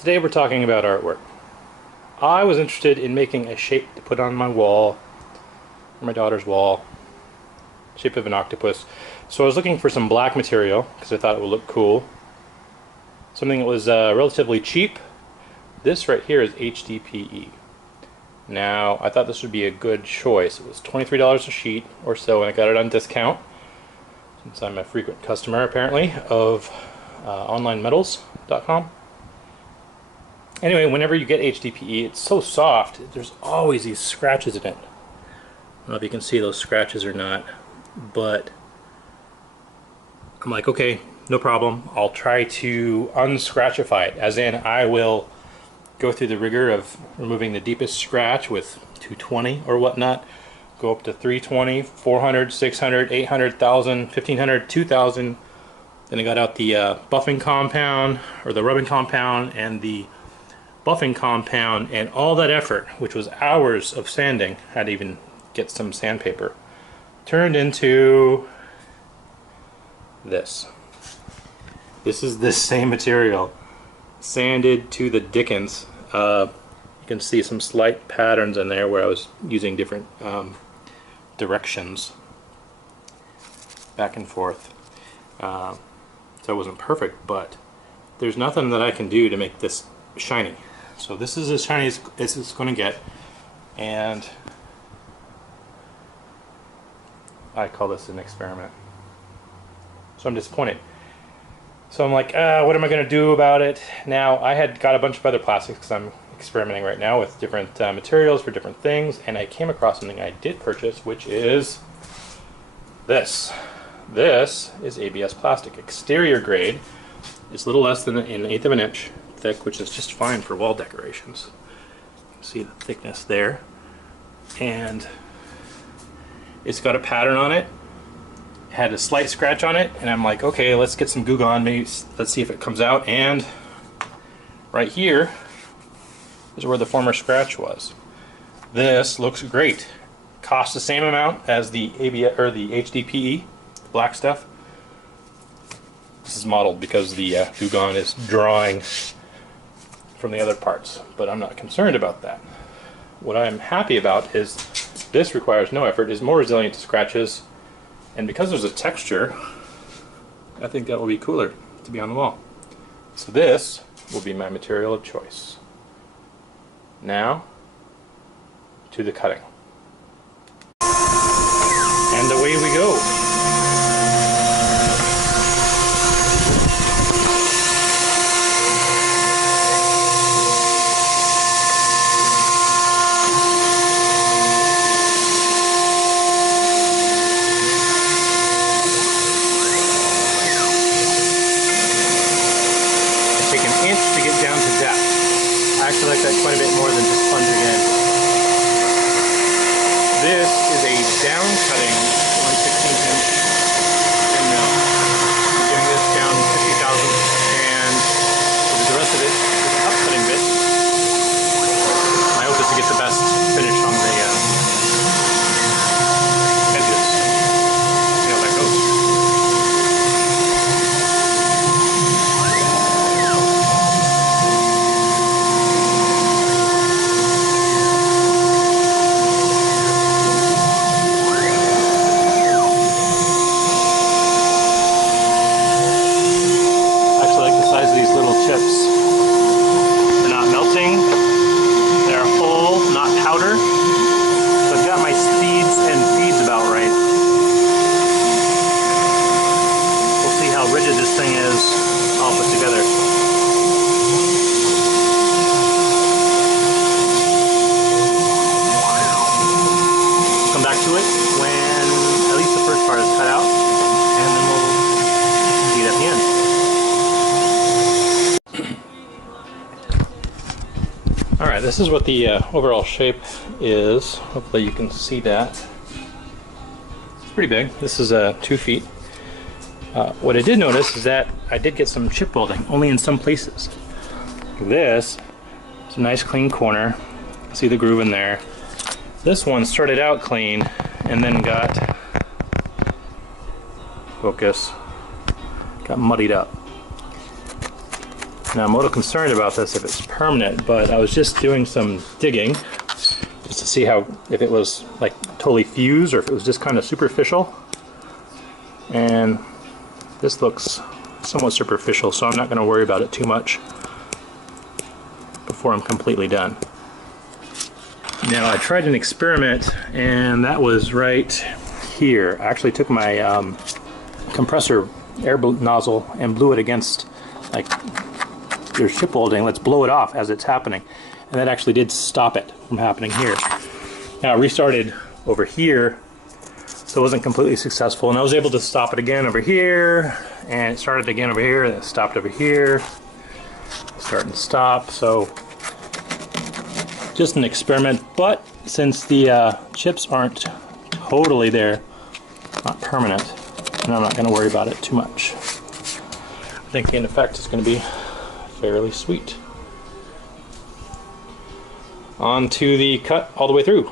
Today we're talking about artwork. I was interested in making a shape to put on my wall, or my daughter's wall, shape of an octopus. So I was looking for some black material because I thought it would look cool. Something that was relatively cheap. This right here is HDPE. Now I thought this would be a good choice. It was $23 a sheet or so, and I got it on discount since I'm a frequent customer apparently of onlinemetals.com. Anyway, whenever you get HDPE, it's so soft, there's always these scratches in it. I don't know if you can see those scratches or not, but I'm like, okay, no problem. I'll try to unscratchify it, as in I will go through the rigor of removing the deepest scratch with 220 or whatnot, go up to 320, 400, 600, 800, 1000, 1500, 2000. Then I got out the buffing compound, or the rubbing compound, and the buffing compound, and all that effort, which was hours of sanding, had to even get some sandpaper, turned into this. This is the same material, sanded to the dickens. You can see some slight patterns in there where I was using different directions back and forth. So it wasn't perfect, but there's nothing that I can do to make this shiny. So this is as shiny as it's going to get, and I call this an experiment. So I'm disappointed. So I'm like, what am I going to do about it? Now, I had got a bunch of other plastics because I'm experimenting right now with different materials for different things, and I came across something I did purchase, which is this. This is ABS plastic, exterior grade. It's a little less than an eighth of an inch thick, which is just fine for wall decorations. You can see the thickness there, and it's got a pattern on it. It had a slight scratch on it, and I'm like, okay, let's get some Goo Gone, maybe let's see if it comes out. And right here is where the former scratch was. This looks great. Costs the same amount as the ABS or the HDPE, the black stuff. This is modeled because the Goo Gone is drawing from the other parts, but I'm not concerned about that. What I'm happy about is this requires no effort, is more resilient to scratches, and because there's a texture, I think that will be cooler to be on the wall. So this will be my material of choice. Now, to the cutting. And away we go. To get down to depth. I actually like that quite a bit more than just plunging in. This is a down cutting 1/16 inch end mill. I'm doing this down 50 thousandths, and the rest of it is an up cutting bit. My hope is to get the best finish on the edges. See how that goes. Chips. They're not melting, they're whole, not powder. So I've got my speeds and feeds about right. We'll see how rigid this thing is all put together. Come back to it when at least the first part is cut out, and then we'll see it at the end. Alright, this is what the overall shape is. Hopefully you can see that. It's pretty big. This is 2 feet. What I did notice is that I did get some chip welding, only in some places. This is a nice clean corner. See the groove in there. This one started out clean and then got, focus, got muddied up. Now I'm a little concerned about this if it's permanent, but I was just doing some digging just to see how, if it was like totally fused or if it was just kind of superficial. And this looks somewhat superficial, so I'm not going to worry about it too much before I'm completely done. Now I tried an experiment, and that was right here. I actually took my compressor air nozzle and blew it against, like, there's ship welding. Let's blow it off as it's happening, and that actually did stop it from happening here. Now I restarted over here, so it wasn't completely successful, and I was able to stop it again over here, and it started again over here, and it stopped over here, start and stop. So just an experiment, but since the chips aren't totally there, not permanent, and I'm not going to worry about it too much. I think the end effect is going to be fairly sweet. On to the cut all the way through.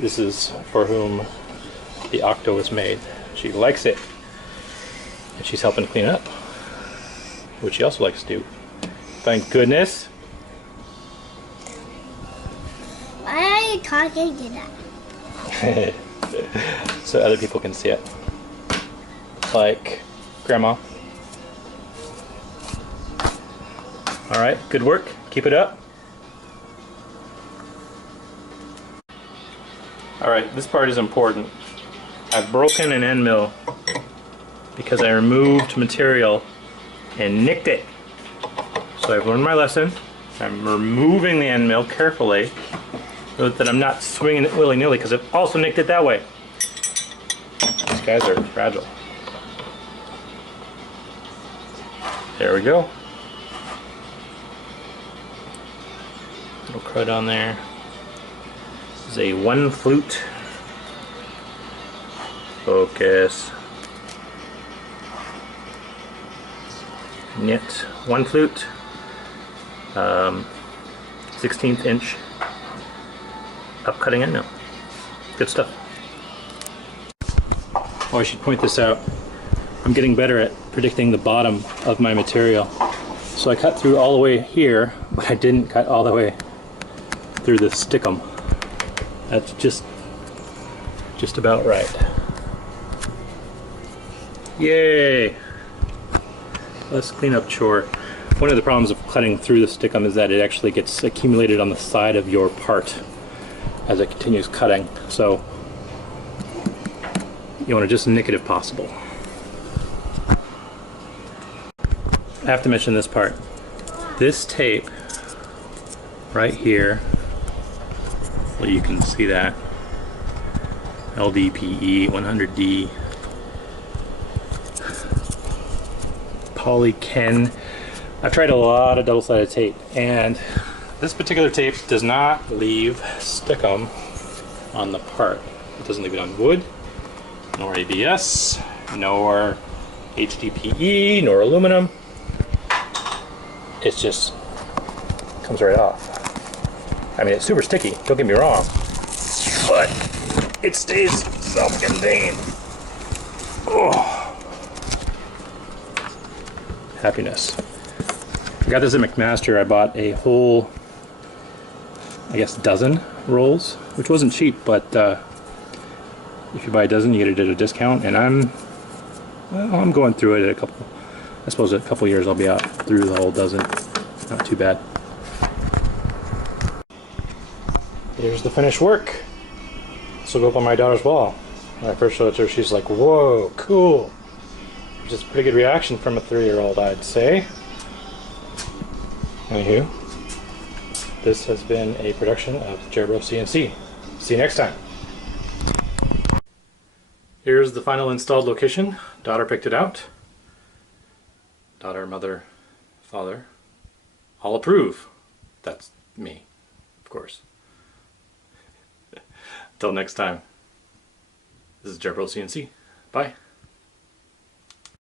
This is for whom the Octo was made. She likes it, and she's helping clean up, which she also likes to do. Thank goodness. Why are you talking to that? So other people can see it. Like Grandma. Alright, good work. Keep it up. Alright, this part is important. I've broken an end mill because I removed material and nicked it. So I've learned my lesson. I'm removing the end mill carefully so that I'm not swinging it willy-nilly, because I've also nicked it that way. These guys are fragile. There we go. Little crud on there. This is a 1 flute. Focus. Knit 1 flute. 16th inch upcutting end mill. Good stuff. Oh, I should point this out. I'm getting better at predicting the bottom of my material. So I cut through all the way here, but I didn't cut all the way through the stickum. That's just about right. Yay! Less cleanup chore. One of the problems of cutting through the stickum is that it actually gets accumulated on the side of your part as it continues cutting. So you want to just nick it if possible. I have to mention this part. This tape right here, well, you can see that, HDPE 100D polyken. I've tried a lot of double-sided tape, and this particular tape does not leave stickum on the part. It doesn't leave it on wood, nor ABS, nor HDPE, nor aluminum. It just comes right off. I mean, it's super sticky, don't get me wrong, but it stays self-contained. Oh. Happiness. I got this at McMaster. I bought a whole, I guess, dozen rolls, which wasn't cheap, but if you buy a dozen, you get it at a discount. And I'm going through it at I suppose a couple years I'll be out through the whole dozen. Not too bad. Here's the finished work. This will go up on my daughter's wall. When I first showed it to her, she's like, "Whoa, cool!" Which is a pretty good reaction from a 3-year-old, I'd say. Anywho, this has been a production of jerbroCNC. See you next time. Here's the final installed location. Daughter picked it out. Daughter, mother, father, all approve. That's me, of course. Until next time, this is jerbroCNC. Bye.